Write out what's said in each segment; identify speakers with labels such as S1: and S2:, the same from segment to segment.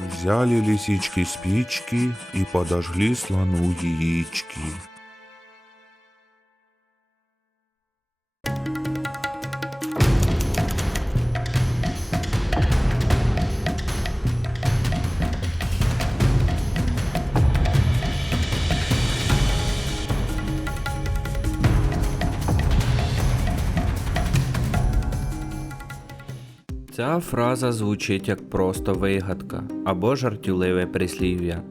S1: Взяли лисички спички и подожгли слону яички.
S2: Ця фраза звучить як просто вигадка або жартівливе прислів'я.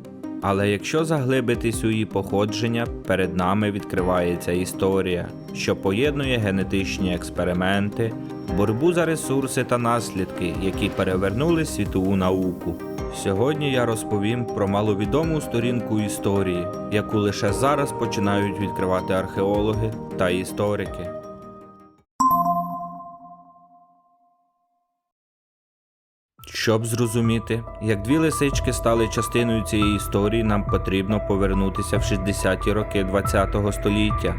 S2: Але якщо заглибитись у її походження, перед нами відкривається історія, що поєднує генетичні експерименти, боротьбу за ресурси та наслідки, які перевернули світову науку. Сьогодні я розповім про маловідому сторінку історії, яку лише зараз починають відкривати археологи та історики. Щоб зрозуміти, як дві лисички стали частиною цієї історії, нам потрібно повернутися в 60-ті роки ХХ століття.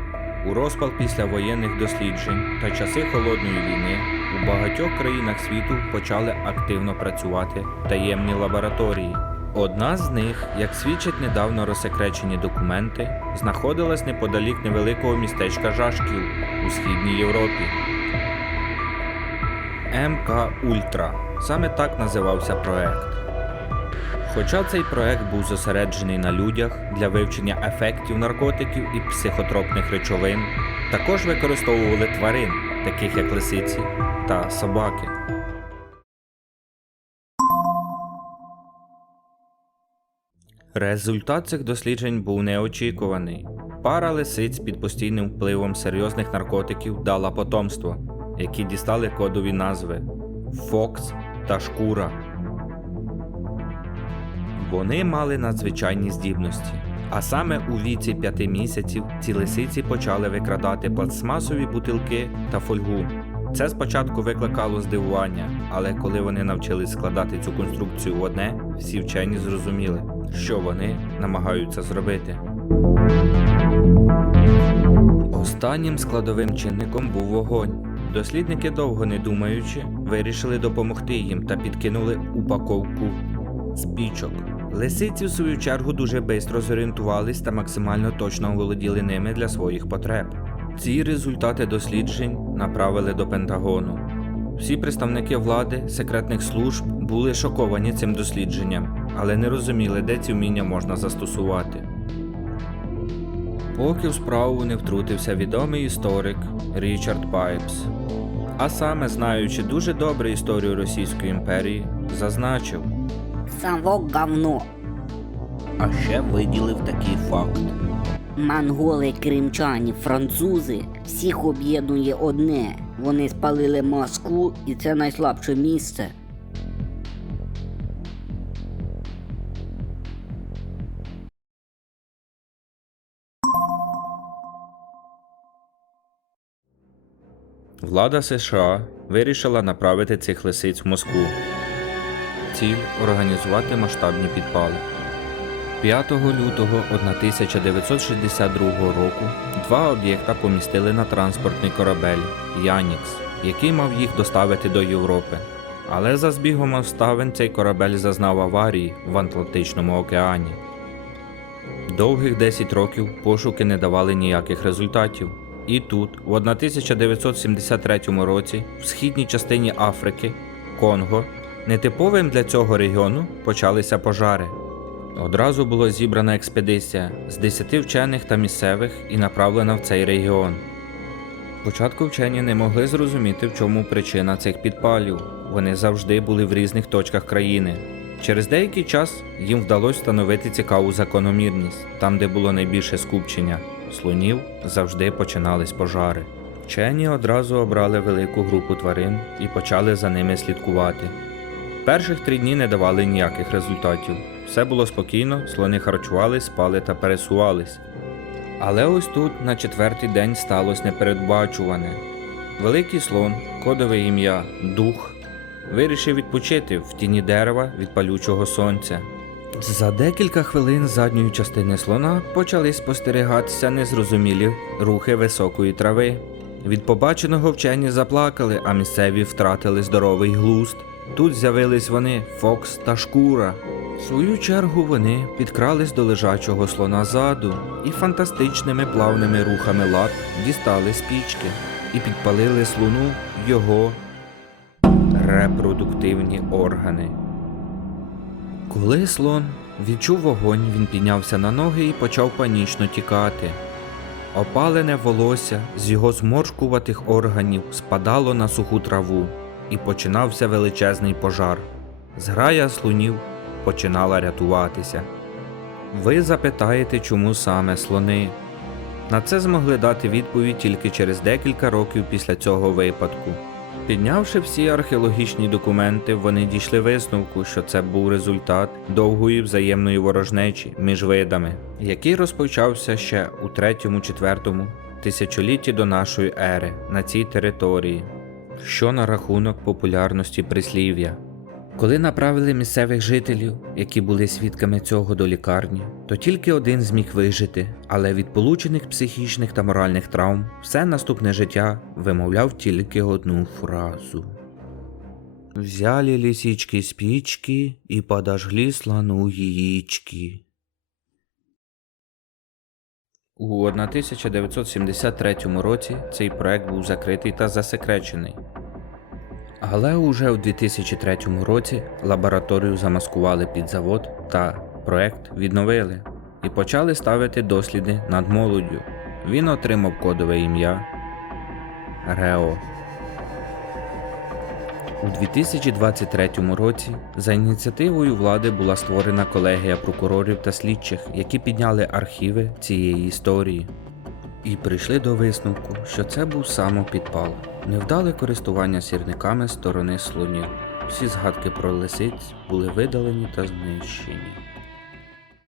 S2: У розпал післявоєнних досліджень та часи холодної війни у багатьох країнах світу почали активно працювати таємні лабораторії. Одна з них, як свідчать недавно розсекречені документи, знаходилась неподалік невеликого містечка Жашків у східній Європі. МК Ультра. Саме так називався проект. Хоча цей проект був зосереджений на людях для вивчення ефектів наркотиків і психотропних речовин, також використовували тварин, таких як лисиці та собаки. Результат цих досліджень був неочікуваний. Пара лисиць під постійним впливом серйозних наркотиків дала потомство, які дістали кодові назви Фокс та Шкура. Вони мали надзвичайні здібності. А саме у віці п'яти місяців ці лисиці почали викрадати пластмасові бутилки та фольгу. Це спочатку викликало здивування, але коли вони навчились складати цю конструкцію в одне, всі вчені зрозуміли, що вони намагаються зробити. Останнім складовим чинником був вогонь. Дослідники, довго не думаючи, вирішили допомогти їм та підкинули упаковку спічок. Лисиці, в свою чергу, дуже швидко зорієнтувались та максимально точно володіли ними для своїх потреб. Ці результати досліджень направили до Пентагону. Всі представники влади, секретних служб були шоковані цим дослідженням, але не розуміли, де ці вміння можна застосувати. Поки в справу не втрутився відомий історик Річард Пайпс. А саме, знаючи дуже добре історію Російської імперії, зазначив,
S3: Совок говно.
S2: а ще виділив такий факт.
S3: Монголи, кримчані, французи всіх об'єднує одне. Вони спалили Москву, і це найслабше місце.
S2: Влада США вирішила направити цих лисиць в Москву. Ціль організувати масштабні підпали. 5 лютого 1962 року два об'єкта помістили на транспортний корабель Янікс, який мав їх доставити до Європи. Але за збігом обставин цей корабель зазнав аварії в Атлантичному океані. Довгих 10 років пошуки не давали ніяких результатів. І тут, в 1973 році, в східній частині Африки, Конго, нетиповим для цього регіону почалися пожари. Одразу була зібрана експедиція з 10 вчених та місцевих і направлена в цей регіон. Спочатку вчені не могли зрозуміти, в чому причина цих підпалів. Вони завжди були в різних точках країни. Через деякий час їм вдалося встановити цікаву закономірність. Там, де було найбільше скупчення слонів, завжди починались пожари. Вчені одразу обрали велику групу тварин і почали за ними слідкувати. Перших три дні не давали ніяких результатів. Все було спокійно, слони харчувались, спали та пересувались. Але ось тут на четвертий день сталося непередбачуване. Великий слон, кодове ім'я Дух, вирішив відпочити в тіні дерева від палючого сонця. За декілька хвилин задньої частини слона почали спостерігатися незрозумілі рухи високої трави. Від побаченого вчені заплакали, а місцеві втратили здоровий глузд. Тут з'явились вони Фокс та Шкура. В свою чергу вони підкрались до лежачого слона ззаду і фантастичними плавними рухами лап дістали спічки і підпалили слону його репродуктивні органи. Коли слон відчув вогонь, він піднявся на ноги і почав панічно тікати. Опалене волосся з його зморшкуватих органів спадало на суху траву, і починався величезний пожар. Зграя слонів починала рятуватися. Ви запитаєте, чому саме слони? На це змогли дати відповідь тільки через декілька років після цього випадку. Піднявши всі археологічні документи, вони дійшли висновку, що це був результат довгої взаємної ворожнечі між видами, який розпочався ще у 3-4 тисячолітті до нашої ери на цій території. Що на рахунок популярності прислів'я? Коли направили місцевих жителів, які були свідками цього до лікарні, то тільки один зміг вижити, але від получених психічних та моральних травм все наступне життя вимовляв тільки одну фразу. Взяли лисички спички и подожгли слону яички. У 1973 році цей проект був закритий та засекречений. Але уже у 2003 році лабораторію замаскували під завод та проект відновили і почали ставити досліди над молоддю. Він отримав кодове ім'я Рео. У 2023 році за ініціативою влади була створена колегія прокурорів та слідчих, які підняли архіви цієї історії і прийшли до висновку, що це був самопідпал, невдале користування сірниками сторони слонів. Всі згадки про лисиць були видалені та знищені.